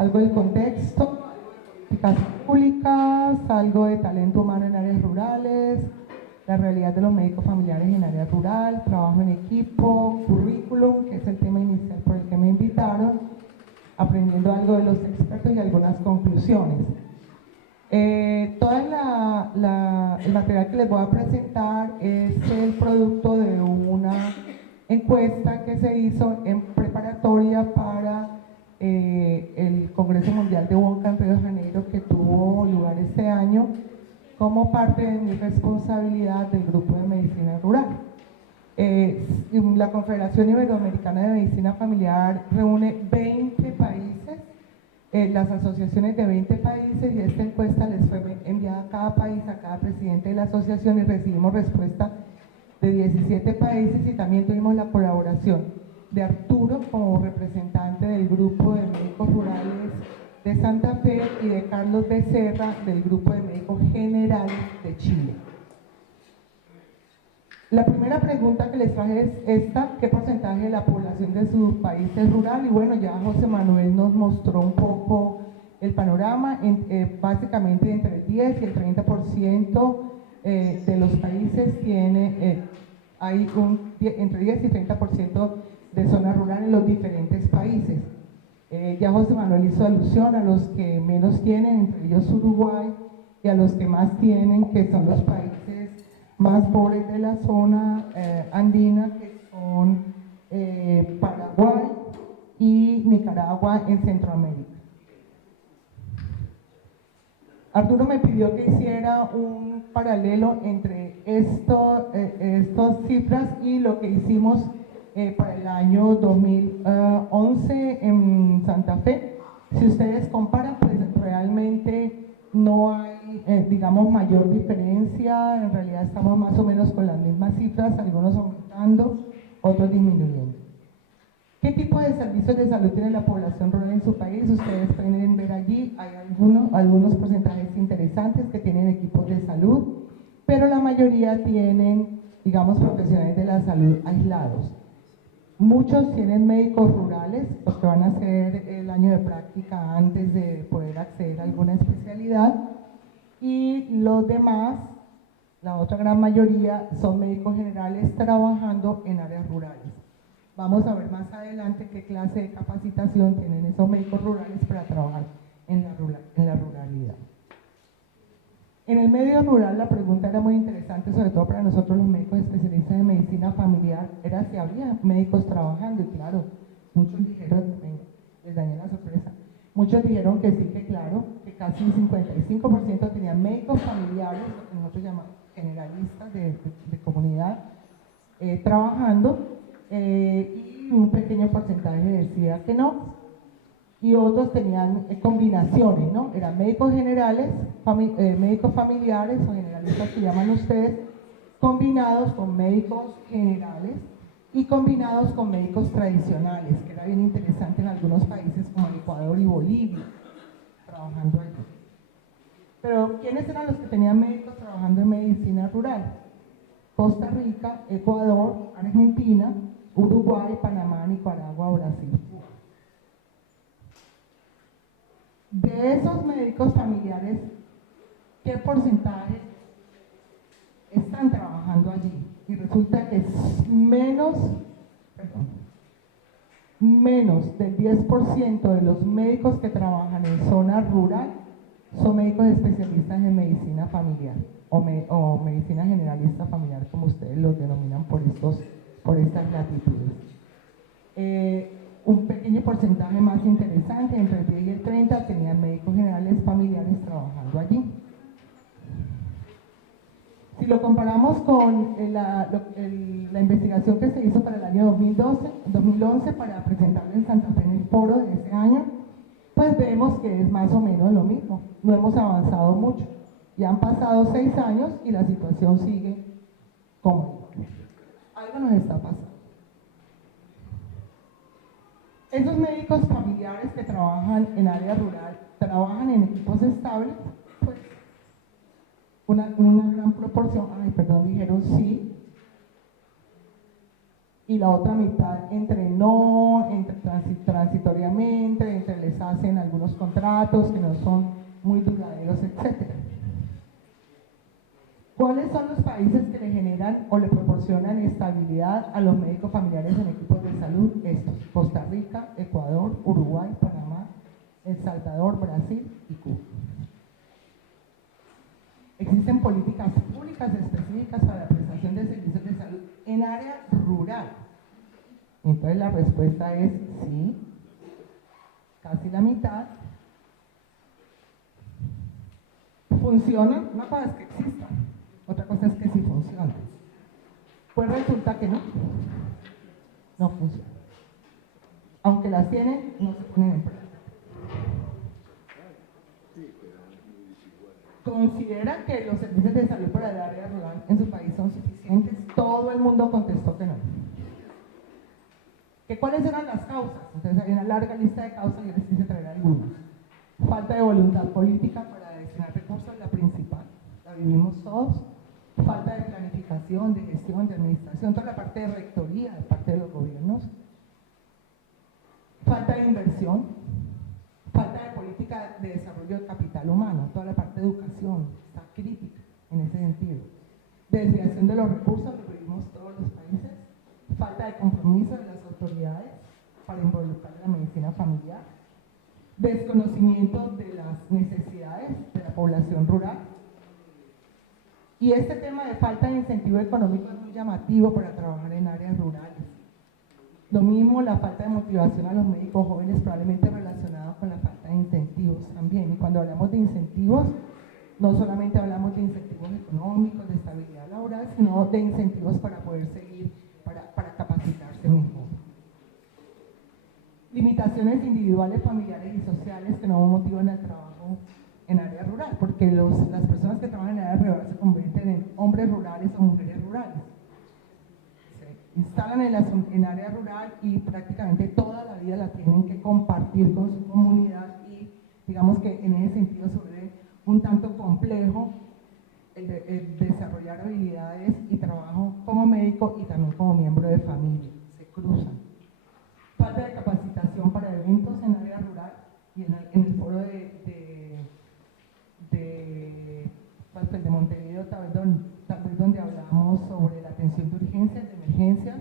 algo del contexto, políticas públicas, algo de talento humano en áreas rurales, la realidad de los médicos familiares en área rural, trabajo en equipo, currículum, que es el tema inicial por el que me invitaron, aprendiendo algo de los expertos y algunas conclusiones. Todo el material que les voy a presentar es el producto de una encuesta que se hizo en preparatoria para el Congreso Mundial de Wonka en Río de Janeiro, que tuvo lugar este año como parte de mi responsabilidad del Grupo de Medicina Rural. La Confederación Iberoamericana de Medicina Familiar reúne 20 países, las asociaciones de 20 países, y esta encuesta les fue enviada a cada país, a cada presidente de la asociación, y recibimos respuesta de 17 países, y también tuvimos la colaboración de Arturo como representante del Grupo de Médicos Rurales de Santa Fe y de Carlos Becerra del Grupo de Médicos Generales de Chile. La primera pregunta que les traje es esta: ¿qué porcentaje de la población de su país es rural? Y bueno, ya José Manuel nos mostró un poco el panorama, básicamente entre el 10 y el 30% de los países tiene, hay entre 10 y 30% de zona rural en los diferentes países. Ya José Manuel hizo alusión a los que menos tienen, entre ellos Uruguay, y a los que más tienen, que son los países más pobres de la zona andina, que son Paraguay y Nicaragua en Centroamérica. Arturo me pidió que hiciera un paralelo entre estas cifras y lo que hicimos para el año 2011 en Santa Fe. Si ustedes comparan, pues realmente no hay, digamos, mayor diferencia. En realidad estamos más o menos con las mismas cifras, algunos aumentando, otros disminuyendo. ¿Qué tipo de servicios de salud tiene la población rural en su país? Ustedes pueden ver allí, hay algunos porcentajes interesantes que tienen equipos de salud, pero la mayoría tienen, digamos, profesionales de la salud aislados. Muchos tienen médicos rurales, porque van a hacer el año de práctica antes de poder acceder a alguna especialidad, y los demás, la otra gran mayoría, son médicos generales trabajando en áreas rurales. Vamos a ver más adelante qué clase de capacitación tienen esos médicos rurales para trabajar en la ruralidad. En el medio rural la pregunta era muy interesante, sobre todo para nosotros los médicos especialistas en medicina familiar, era si había médicos trabajando, y claro, muchos dijeron, les dañé la sorpresa, muchos dijeron que sí, que claro, que casi un 55% tenían médicos familiares, lo que nosotros llamamos generalistas de comunidad, trabajando, y un pequeño porcentaje decía que no, y otros tenían combinaciones, ¿no? Eran médicos generales, médicos familiares o generalistas que llaman ustedes, combinados con médicos generales y combinados con médicos tradicionales, que era bien interesante en algunos países como Ecuador y Bolivia, trabajando allí. Pero ¿quiénes eran los que tenían médicos trabajando en medicina rural? Costa Rica, Ecuador, Argentina, Uruguay, Panamá, Nicaragua, Brasil. De esos médicos familiares, ¿qué porcentaje están trabajando allí? Y resulta que es menos del 10% de los médicos que trabajan en zona rural son médicos especialistas en medicina familiar o medicina generalista familiar, como ustedes los denominan por estas latitudes. Un pequeño porcentaje más interesante, entre el 10 y el 30, tenían médicos generales familiares trabajando allí. Si lo comparamos con la investigación que se hizo para el año 2011 para presentarla en Santa Fe en el foro de ese año, pues vemos que es más o menos lo mismo. No hemos avanzado mucho. Ya han pasado 6 años y la situación sigue como igual. Algo nos está pasando. Esos médicos familiares que trabajan en área rural, trabajan en equipos estables, pues una gran proporción, dijeron sí. y la otra mitad entre no, entre transitoriamente, entre les hacen algunos contratos que no son muy duraderos, etc. ¿Cuáles son los países que le generan o le proporcionan estabilidad a los médicos familiares en equipos de salud? Estos: Costa Rica, Ecuador, Uruguay, Panamá, El Salvador, Brasil y Cuba. Existen políticas públicas específicas para la prestación de servicios de salud en área rural. Entonces la respuesta es sí, casi la mitad. ¿Funcionan? Una cosa es que existan, otra cosa es que sí funcionan. Pues resulta que no funcionan. Aunque las tienen, no se ponen en práctica. ¿Considera que los servicios de salud para el área rural en su país son suficientes? Todo el mundo contestó que no. ¿Cuáles eran las causas? Entonces hay una larga lista de causas y yo les quise traer algunas. Falta de voluntad política para destinar recursos, la principal, la vivimos todos. Falta de planificación, de gestión, de administración, toda la parte de rectoría de parte de los gobiernos. Falta de inversión, falta de política de desarrollo de capital humano, toda la parte de educación está crítica en ese sentido. Desviación de los recursos, lo vivimos todos los países. Falta de compromiso de las autoridades para involucrar a la medicina familiar. Desconocimiento de las necesidades de la población rural. Y este tema de falta de incentivo económico es muy llamativo para trabajar en áreas rurales. Lo mismo la falta de motivación a los médicos jóvenes, probablemente relacionado con la falta de incentivos también. Y cuando hablamos de incentivos, no solamente hablamos de incentivos económicos, de estabilidad laboral, sino de incentivos para poder seguir, para capacitarse mejor. Limitaciones individuales, familiares y sociales que no motivan el trabajo en área rural, porque las personas que trabajan en área rural se convierten en hombres rurales o mujeres rurales. Se instalan en área rural y prácticamente toda la vida la tienen que compartir con su comunidad y digamos que en ese sentido se vuelve un tanto complejo el desarrollar habilidades y trabajo como médico y también como miembro de familia, se cruzan. Falta de capacitación para eventos en área rural y en el foro de Montevideo, tal vez donde hablamos sobre la atención de urgencias, de emergencias,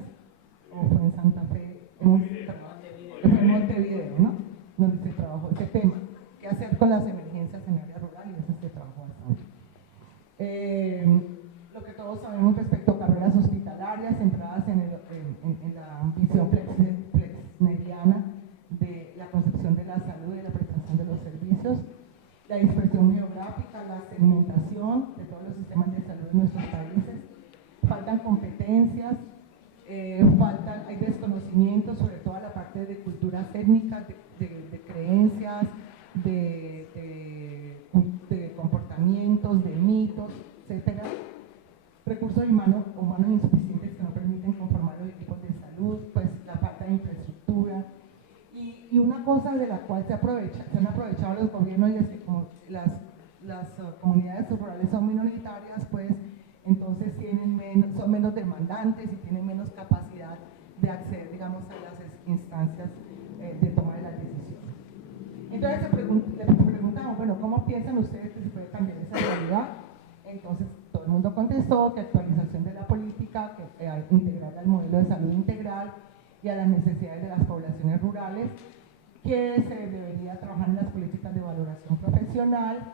o fue en Santa Fe, fue en Montevideo, ¿no? Donde se trabajó ese tema, qué hacer con las emergencias en área rural, y eso se trabajó bastante. Lo que todos sabemos respecto a carreras hospitalarias centradas en la visión flexneriana de la concepción de la salud y de la prestación de los servicios, la dispersión geográfica, la segmentación de todos los sistemas de salud en nuestros países, faltan competencias, hay desconocimiento sobre toda la parte de culturas étnicas, de creencias, de comportamientos, de mitos, etc. Recursos humanos insuficientes que no permiten conformar los equipos de salud, pues la falta de infraestructura. Y una cosa de la cual se han aprovechado los gobiernos, y es que como las comunidades rurales son minoritarias, pues entonces son menos demandantes y tienen menos capacidad de acceder, digamos, a las instancias de toma de las decisiones. Entonces les preguntamos, bueno, ¿cómo piensan ustedes que se puede cambiar esa realidad? Entonces todo el mundo contestó que actualización de la política, que integrar al modelo de salud integral y a las necesidades de las poblaciones rurales, que se debería trabajar en las políticas de valoración profesional,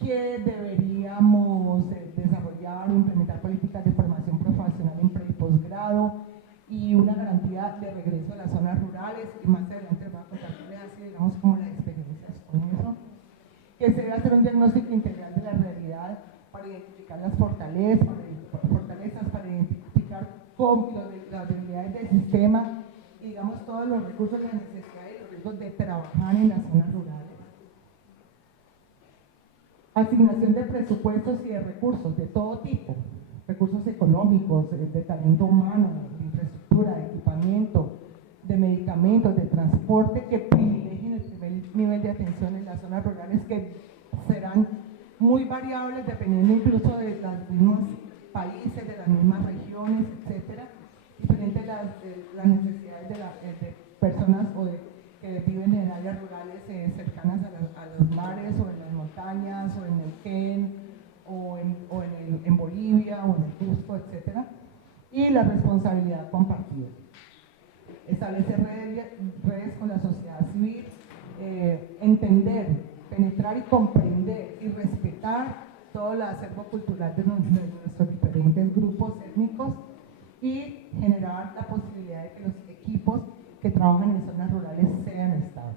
que deberíamos desarrollar o implementar políticas de formación profesional en pre y posgrado y una garantía de regreso a las zonas rurales, y más adelante les voy a contarles así, digamos, como las experiencias con eso, que se debe hacer un diagnóstico integral de la realidad para identificar las fortalezas, para identificar las debilidades del sistema y, digamos, todos los recursos, las necesidades y los riesgos de trabajar en las zonas rurales. Asignación de presupuestos y de recursos de todo tipo, recursos económicos, de talento humano, de infraestructura, de equipamiento, de medicamentos, de transporte, que privilegien el primer nivel de atención en las zonas rurales, que serán muy variables dependiendo incluso de los mismos países, de las mismas regiones, etcétera, presente las necesidades de personas que viven en áreas rurales cercanas a los mares o en las montañas o en el Ken o en Bolivia o en el Cusco, etc. Y la responsabilidad compartida. Establecer redes con la sociedad civil, entender, penetrar y comprender y respetar todo el acervo cultural de nuestros diferentes grupos étnicos y generar la posibilidad de que los equipos que trabajan en zonas rurales sean estables.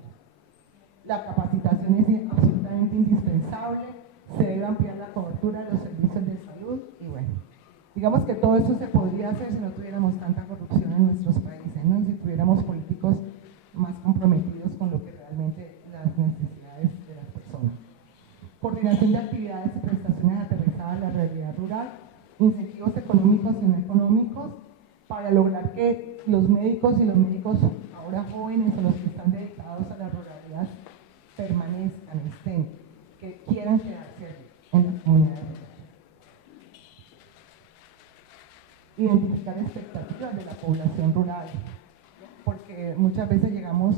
La capacitación es absolutamente indispensable, se debe ampliar la cobertura de los servicios de salud y bueno, digamos que todo eso se podría hacer si no tuviéramos tanta corrupción en nuestros países, ¿no? Y si tuviéramos políticos más comprometidos con lo que realmente las necesidades de las personas. Coordinación de actividades y prestaciones aterrizadas a la realidad rural, incentivos económicos y no económicos para lograr que los médicos y los médicos ahora jóvenes o los que están dedicados a la ruralidad permanezcan, estén, que quieran quedarse allí en las comunidades rurales. Identificar expectativas de la población rural, porque muchas veces llegamos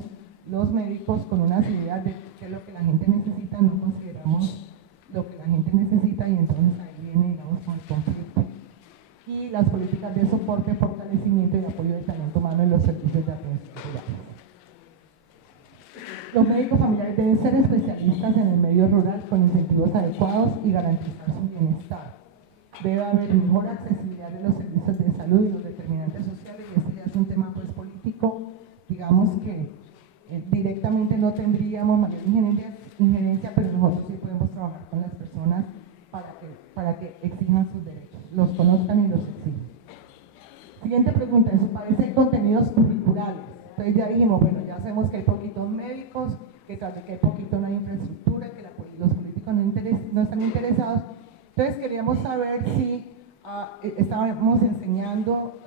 los médicos con unas ideas de qué es lo que la gente necesita, no consideramos lo que la gente necesita y entonces ahí viene, digamos, con el conflicto. Y las políticas de soporte, fortalecimiento y apoyo del talento humano en los servicios de atención rural. Los médicos familiares deben ser especialistas en el medio rural con incentivos adecuados y garantizar su bienestar. Debe haber mejor accesibilidad de los servicios de salud y los determinantes sociales, y este ya es un tema pues político, digamos que directamente no tendríamos mayor injerencia, pero nosotros sí podemos trabajar con las personas para que exijan sus derechos, los conozcan y los exijan. Siguiente pregunta, ¿en su país hay contenidos curriculares? Entonces ya dijimos, bueno, ya sabemos que hay poquitos médicos, que tras de que hay poquito no hay infraestructura, que los políticos no están interesados. Entonces queríamos saber si estábamos enseñando,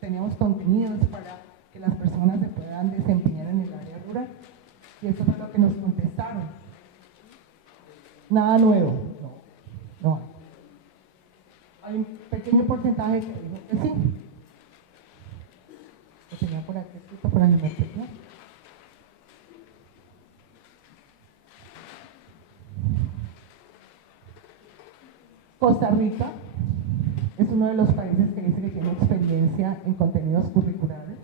teníamos contenidos para que las personas se puedan desempeñar en el área rural. Y eso fue lo que nos contestaron. Nada nuevo, no hay. Hay un pequeño porcentaje que dijo que sí. Lo tenía por aquí escrito por el marketing. Costa Rica es uno de los países que dice que tiene experiencia en contenidos curriculares.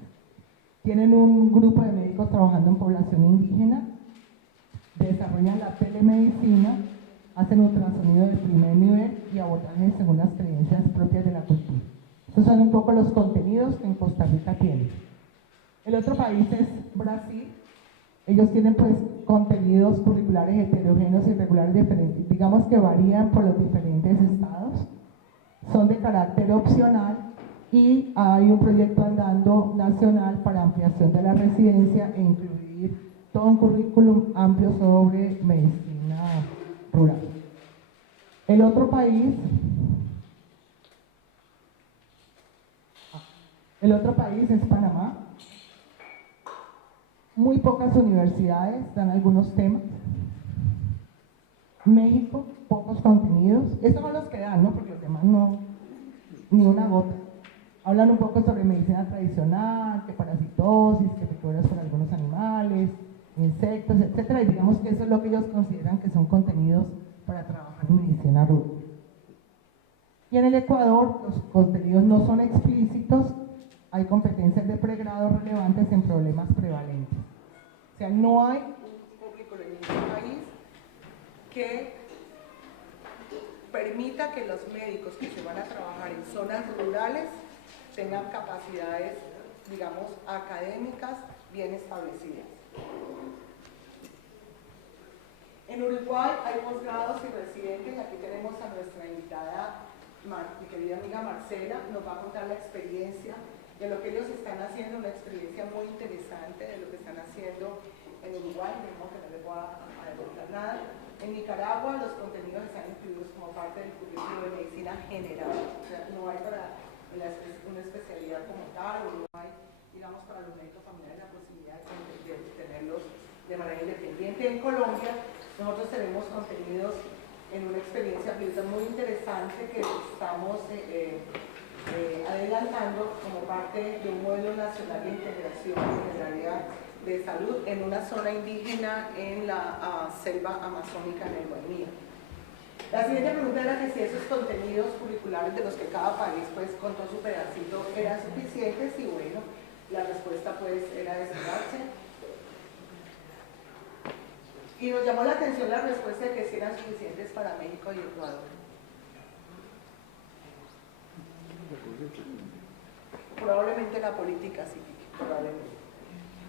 Tienen un grupo de médicos trabajando en población indígena, desarrollan la telemedicina, hacen ultrasonido de primer nivel y abordaje según las creencias propias de la cultura. Estos son un poco los contenidos que en Costa Rica tienen. El otro país es Brasil. Ellos tienen pues contenidos curriculares heterogéneos y irregulares diferentes, digamos que varían por los diferentes estados, son de carácter opcional y hay un proyecto andando nacional para ampliación de la residencia e incluir todo un currículum amplio sobre medicina rural. El otro país es Panamá. Muy pocas universidades dan algunos temas. México, pocos contenidos. Estos son los que dan, ¿no? Porque los demás no, ni una gota. Hablan un poco sobre medicina tradicional, que parasitosis, que picaduras por algunos animales, insectos, etc. Y digamos que eso es lo que ellos consideran que son contenidos para trabajar en medicina rural. Y en el Ecuador los contenidos no son explícitos, hay competencias de pregrado relevantes en problemas prevalentes. O sea, no hay un currículo en ningún país que permita que los médicos que se van a trabajar en zonas rurales tengan capacidades, digamos, académicas bien establecidas. En Uruguay hay posgrados y residentes. Aquí tenemos a nuestra invitada, mi querida amiga Marcela, nos va a contar la experiencia de lo que ellos están haciendo, una experiencia muy interesante de lo que están haciendo en Uruguay, mismo que no les voy a adelantar nada. En Nicaragua los contenidos están incluidos como parte del currículo de medicina general, o sea, no hay para una especialidad como tal, o no hay, digamos, para los médicos familiares la posibilidad de tenerlos de manera independiente. En Colombia nosotros tenemos contenidos en una experiencia muy interesante que estamos adelantando como parte de un modelo nacional de integración en el área de salud en una zona indígena en la selva amazónica en el Guainía. La siguiente pregunta era que si esos contenidos curriculares de los que cada país pues contó su pedacito eran suficientes, y bueno, la respuesta pues era de cerrarse. Y nos llamó la atención la respuesta de que sí eran suficientes para México y Ecuador. Probablemente la política sí, probablemente.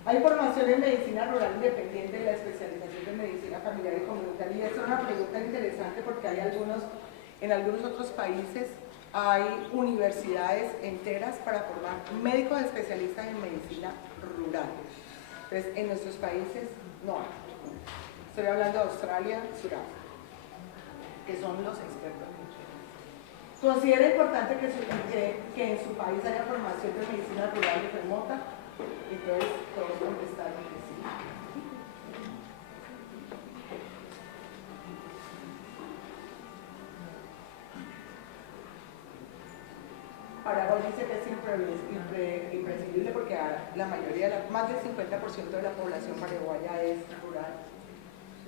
Hay formación en medicina rural independiente de la especialización de medicina familiar y comunitaria, y esa es una pregunta interesante porque hay en algunos otros países hay universidades enteras para formar médicos especialistas en medicina rural. Entonces, en nuestros países no hay. Estoy hablando de Australia, Sudáfrica, que son los expertos. ¿Considera importante que en su país haya formación de medicina rural y remota? Entonces, todos contestaron que sí. Paraguay dice que es imprescindible porque la mayoría, más del 50% de la población paraguaya es rural.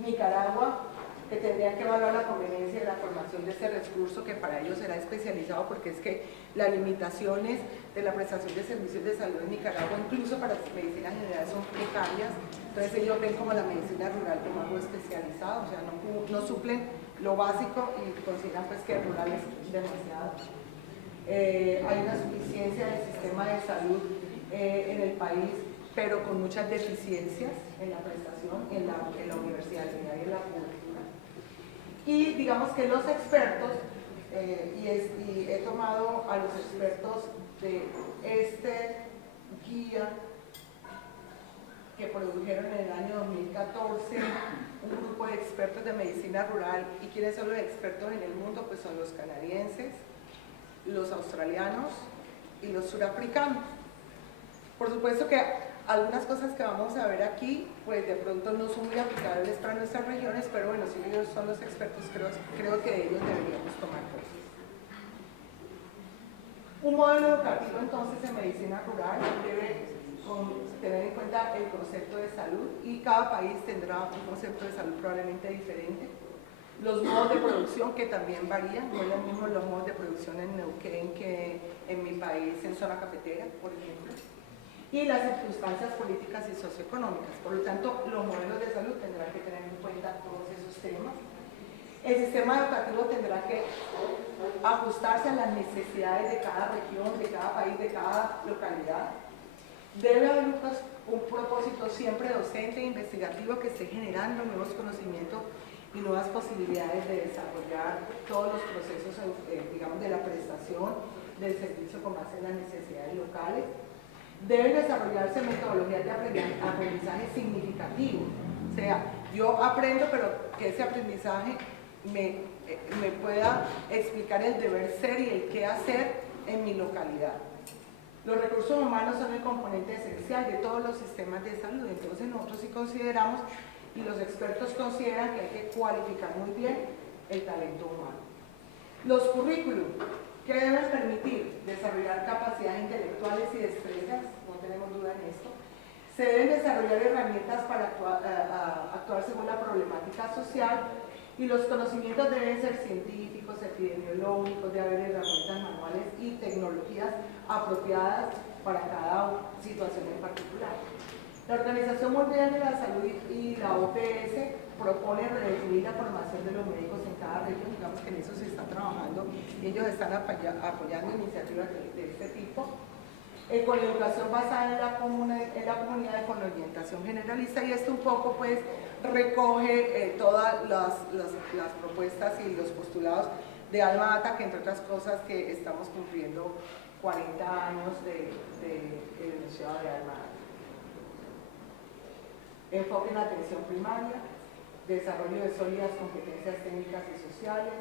Nicaragua, que tendrían que evaluar la conveniencia de la formación de ese recurso que para ellos será especializado, porque es que las limitaciones de la prestación de servicios de salud en Nicaragua, incluso para las medicinas generales, son precarias. Entonces ellos ven como la medicina rural como algo especializado, o sea, no suplen lo básico y consideran pues que el rural es demasiado. Hay una suficiencia del sistema de salud en el país, pero con muchas deficiencias en la prestación, en la universalidad y en la cobertura. Y digamos que los expertos, y he tomado a los expertos de este guía que produjeron en el año 2014 un grupo de expertos de medicina rural. ¿Y quiénes son los expertos en el mundo? Pues son los canadienses, los australianos y los surafricanos. Por supuesto que algunas cosas que vamos a ver aquí, pues de pronto no son muy aplicables para nuestras regiones, pero bueno, si ellos son los expertos, creo que de ellos deberíamos tomar cosas. Un modelo educativo entonces en medicina rural debe tener en cuenta el concepto de salud, y cada país tendrá un concepto de salud probablemente diferente. Los modos de producción, que también varían, no es lo mismo los modos de producción en Neuquén que en mi país, en zona cafetera, por ejemplo, y las circunstancias políticas y socioeconómicas. Por lo tanto, los modelos de salud tendrán que tener en cuenta todos esos temas. El sistema educativo tendrá que ajustarse a las necesidades de cada región, de cada país, de cada localidad. Debe haber un propósito siempre docente e investigativo que esté generando nuevos conocimientos y nuevas posibilidades de desarrollar todos los procesos, digamos, de la prestación del servicio con base en las necesidades locales. Deben desarrollarse metodologías de aprendizaje significativo. O sea, yo aprendo, pero que ese aprendizaje me pueda explicar el deber ser y el qué hacer en mi localidad. Los recursos humanos son el componente esencial de todos los sistemas de salud, entonces nosotros sí consideramos, y los expertos consideran, que hay que cualificar muy bien el talento humano. Los currículum, que deben permitir desarrollar capacidades intelectuales y destrezas, no tenemos duda en esto. Se deben desarrollar herramientas para actuar según la problemática social, y los conocimientos deben ser científicos, epidemiológicos, de haber herramientas manuales y tecnologías apropiadas para cada situación en particular. La Organización Mundial de la Salud y la OPS propone redefinir la formación de los médicos en cada región, digamos que en eso se está trabajando, y ellos están apoyando iniciativas de este tipo, con educación basada en la comunidad y con orientación generalista, y esto un poco pues recoge todas las propuestas y los postulados de Alma Ata, que entre otras cosas que estamos cumpliendo 40 años del enunciado de Alma Ata. Enfoque en la atención primaria, desarrollo de sólidas competencias técnicas y sociales,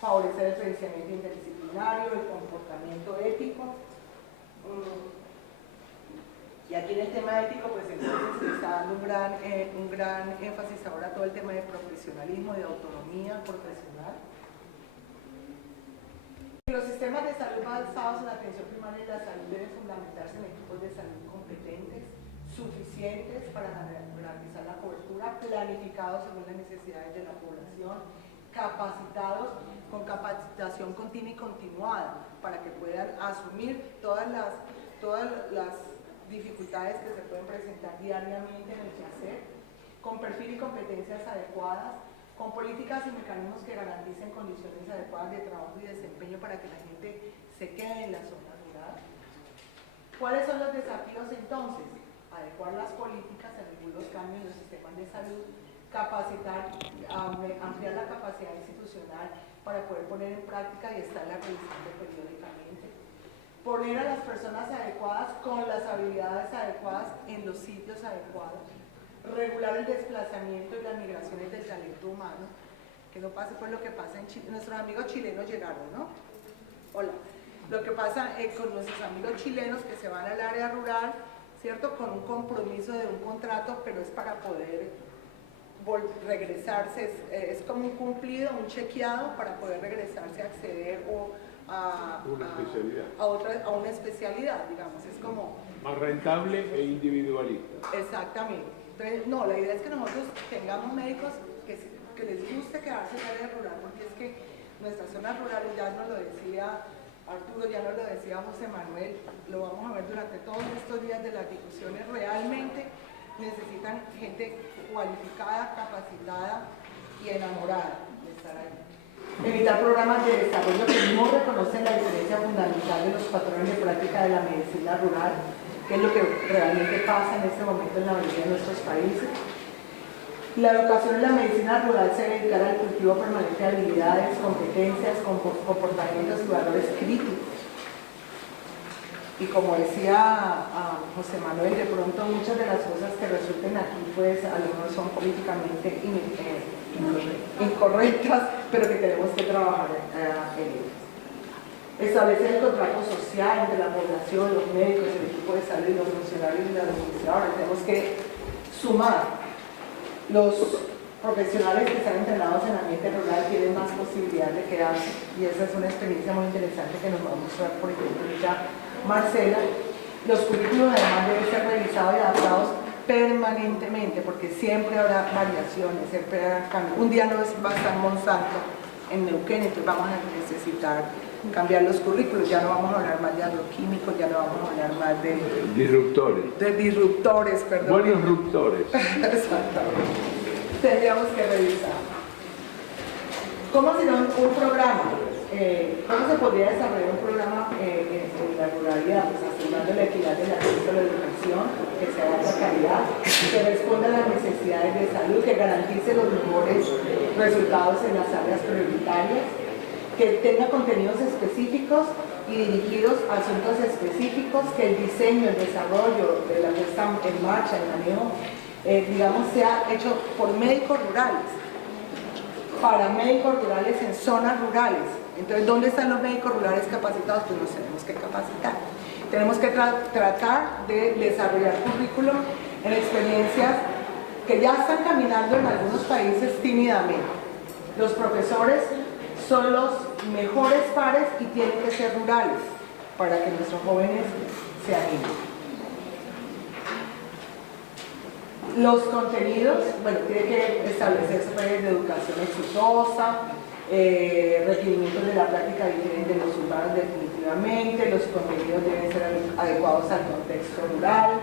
favorecer el pensamiento interdisciplinario, el comportamiento ético. Y aquí en el tema ético, pues entonces se está dando un gran énfasis ahora a todo el tema de profesionalismo, de autonomía profesional. Los sistemas de salud basados en la atención primaria y la salud deben fundamentarse en equipos de salud competentes, suficientes para garantizar la cobertura, planificados según las necesidades de la población, capacitados con capacitación continua y continuada para que puedan asumir todas las dificultades que se pueden presentar diariamente en el quehacer, con perfil y competencias adecuadas, con políticas y mecanismos que garanticen condiciones adecuadas de trabajo y desempeño para que la gente se quede en la zona rural. ¿Cuáles son los desafíos entonces? Adecuar las políticas, según los cambios en los sistemas de salud, capacitar, ampliar la capacidad institucional para poder poner en práctica y estarla revisando periódicamente, poner a las personas adecuadas con las habilidades adecuadas en los sitios adecuados, regular el desplazamiento y las migraciones del talento humano, que no pase por lo que pasa en Chile. Nuestros amigos chilenos llegaron, ¿no? Hola. Lo que pasa con nuestros amigos chilenos que se van al área rural, ¿cierto? Con un compromiso de un contrato, pero es para poder regresarse, es como un cumplido, un chequeado para poder regresarse a acceder o a una especialidad, digamos, es como... Más rentable e individualista. Exactamente. Entonces, no, la idea es que nosotros tengamos médicos que les guste quedarse en el área rural, porque es que nuestras zonas rurales, ya nos lo decía Arturo, ya nos lo decía José Manuel, lo vamos a ver durante todos estos días de las discusiones, realmente necesitan gente cualificada, capacitada y enamorada de estar ahí. Evitar programas de desarrollo que no reconocen la diferencia fundamental de los patrones de práctica de la medicina rural, que es lo que realmente pasa en este momento en la mayoría de nuestros países. La educación en la medicina rural se debe dedicar al cultivo permanente de habilidades, competencias, comportamientos y valores críticos. Y como decía José Manuel, de pronto muchas de las cosas que resulten aquí, pues a lo mejor son políticamente incorrectas, pero que tenemos que trabajar en ellas. Establecer el contrato social entre la población, los médicos, el equipo de salud, los funcionarios y los administradores. Tenemos que sumar. Los profesionales que están entrenados en ambiente rural tienen más posibilidad de quedarse, y esa es una experiencia muy interesante que nos va a mostrar, por ejemplo, ya Marcela. Los currículos además deben ser revisados y adaptados permanentemente, porque siempre habrá variaciones, siempre habrá cambios. Un día no va a estar Monsanto en Neuquén, entonces vamos a necesitar cambiar los currículos, ya no vamos a hablar más de agroquímicos, ya no vamos a hablar más de disruptores. De disruptores, perdón. Buenos disruptores. Exactamente. Tendríamos que revisar. ¿Cómo será un programa? ¿Cómo se podría desarrollar un programa en la ruralidad? Pues asegurando la equidad del acceso a la educación, que sea de alta calidad, que responda a las necesidades de salud, que garantice los mejores resultados en las áreas prioritarias, que tenga contenidos específicos y dirigidos a asuntos específicos, que el diseño, el desarrollo, la puesta en marcha, el manejo, digamos, sea hecho por médicos rurales, para médicos rurales en zonas rurales. Entonces, ¿dónde están los médicos rurales capacitados? Pues nos tenemos que capacitar. Tenemos que tratar de desarrollar currículum en experiencias que ya están caminando en algunos países tímidamente. Los profesores son los mejores pares y tienen que ser rurales para que nuestros jóvenes se animen. Los contenidos, bueno, tiene que establecerse redes de educación exitosa, requerimientos de la práctica diferente de los urbanos definitivamente, los contenidos deben ser adecuados al contexto rural,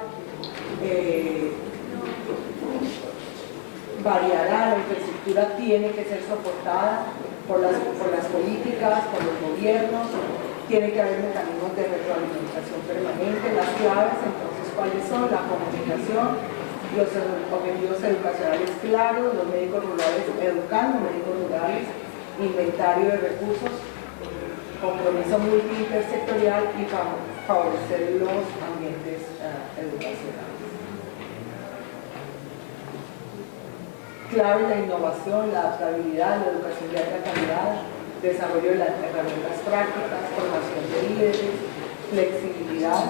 variará, la infraestructura tiene que ser soportada por las políticas, por los gobiernos, tiene que haber mecanismos de retroalimentación permanente, las claves, entonces, ¿cuáles son? La comunicación, los objetivos educacionales claros, los médicos rurales educando, médicos rurales, inventario de recursos, compromiso multi-intersectorial y favorecer los ambientes educacionales. Clave la innovación, la adaptabilidad, la educación de alta calidad, desarrollo de las herramientas prácticas, formación de líderes, flexibilidad.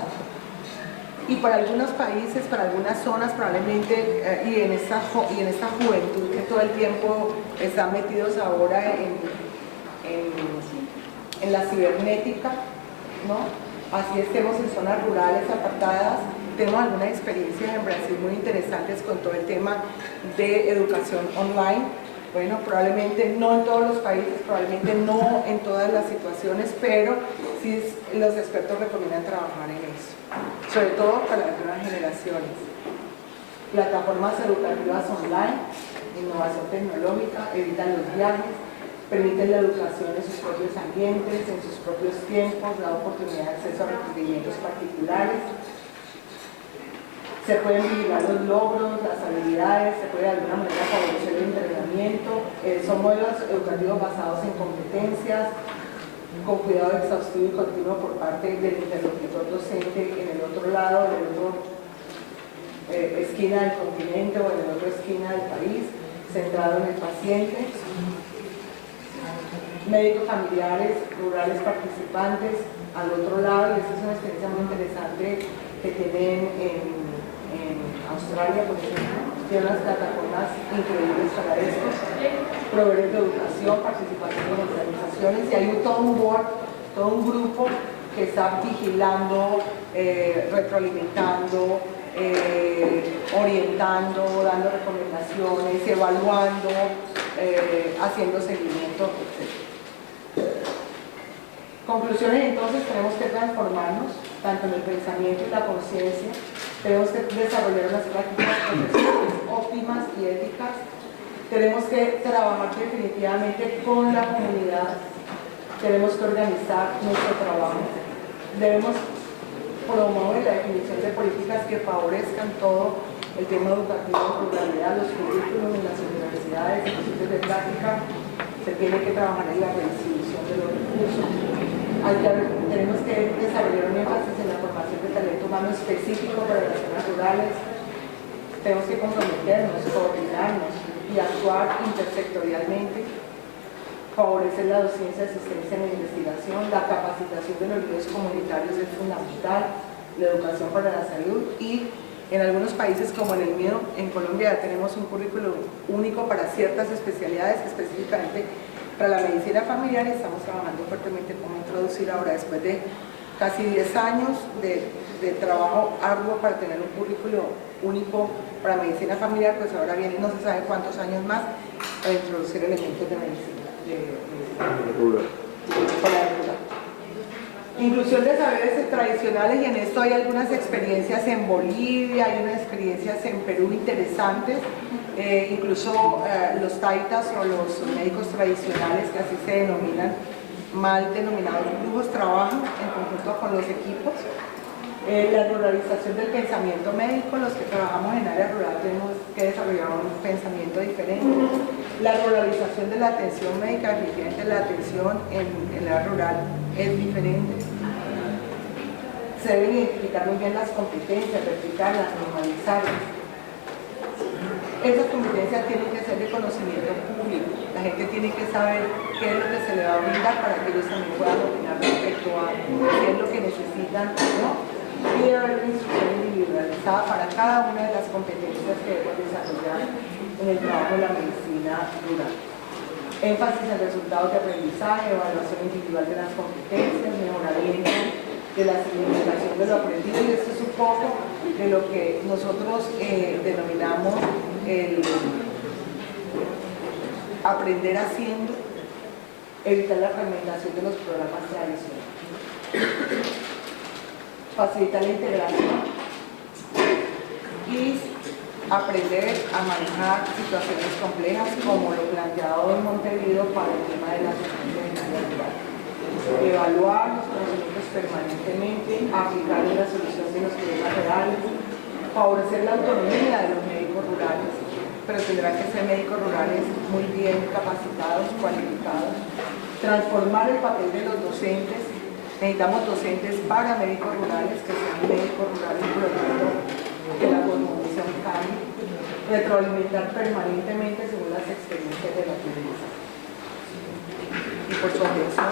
Y para algunos países, para algunas zonas probablemente, y en esta juventud que todo el tiempo están metidos ahora en la cibernética, ¿no? Así estemos en zonas rurales apartadas. Tenemos algunas experiencias en Brasil muy interesantes con todo el tema de educación online. Bueno, probablemente no en todos los países, probablemente no en todas las situaciones, pero sí los expertos recomiendan trabajar en eso, sobre todo para las nuevas generaciones. Plataformas educativas online, innovación tecnológica, evitan los viajes, permiten la educación en sus propios ambientes, en sus propios tiempos, da oportunidad de acceso a requerimientos particulares. Se pueden vigilar los logros, las habilidades, se puede de alguna manera favorecer el entrenamiento. Son modelos educativos basados en competencias, con cuidado exhaustivo y continuo por parte del interlocutor docente en el otro lado, en la otra esquina del continente o en la otra esquina del país, centrado en el paciente. Médicos familiares, rurales participantes al otro lado, y esta es una experiencia muy interesante que tienen en Australia, por ejemplo. Tiene unas plataformas increíbles para esto, proveedores de educación, participación en organizaciones, y hay todo un board, todo un grupo que está vigilando, retroalimentando, orientando, dando recomendaciones, evaluando, haciendo seguimiento, etc. Conclusiones, entonces, tenemos que transformarnos, tanto en el pensamiento y la conciencia. Tenemos que desarrollar unas prácticas profesionales óptimas y éticas. Tenemos que trabajar definitivamente con la comunidad. Tenemos que organizar nuestro trabajo. Debemos promover la definición de políticas que favorezcan todo el tema educativo en pluralidad, los currículos en las universidades, en los sitios de práctica. Se tiene que trabajar en la redistribución de los recursos. Tenemos que desarrollar un énfasis en la formación de talento humano específico para las zonas rurales. Tenemos que comprometernos, coordinarnos y actuar intersectorialmente. Favorecer la docencia, asistencia en la investigación, la capacitación de los líderes comunitarios es fundamental, la educación para la salud, y en algunos países como en el mío, en Colombia, tenemos un currículo único para ciertas especialidades, específicamente para la medicina familiar, y estamos trabajando fuertemente cómo introducir ahora, después de casi 10 años de trabajo arduo para tener un currículo único para medicina familiar, pues ahora viene no se sabe cuántos años más para introducir elementos de medicina Rural. rural. Inclusión de saberes tradicionales, y en esto hay algunas experiencias en Bolivia, hay unas experiencias en Perú interesantes. Incluso los taitas o los médicos tradicionales, que así se denominan, mal denominados brujos, trabajan en conjunto con los equipos. La ruralización del pensamiento médico, los que trabajamos en área rural tenemos que desarrollar un pensamiento diferente. La ruralización de la atención médica, efectivamente la atención en el área rural es diferente. Se deben identificar muy bien las competencias, replicarlas, normalizarlas. Esas competencias tienen que ser de conocimiento público. La gente tiene que saber qué es lo que se le va a brindar para que ellos también puedan opinar respecto a qué es lo que necesitan o no. Y debe haber una instrucción individualizada para cada una de las competencias que debemos desarrollar en el trabajo de la medicina rural. Énfasis en resultados de aprendizaje, evaluación individual de las competencias, mejoramiento de la significación de lo aprendido, y esto es un poco de lo que nosotros denominamos el aprender haciendo, evitar la fragmentación de los programas tradicionales, facilitar la integración y aprender a manejar situaciones complejas como lo planteado en Montevideo para el tema de la sostenibilidad rural. Evaluar los conocimientos permanentemente, aplicar la solución de los problemas reales, favorecer la autonomía de los médicos rurales, pero tendrán que ser médicos rurales muy bien capacitados, cualificados, transformar el papel de los docentes. Necesitamos docentes para médicos rurales, que sean médicos rurales, por lo tanto, que la cosmovisión cambie, retroalimentar permanentemente según las experiencias de la comunidad. Y por sobre eso,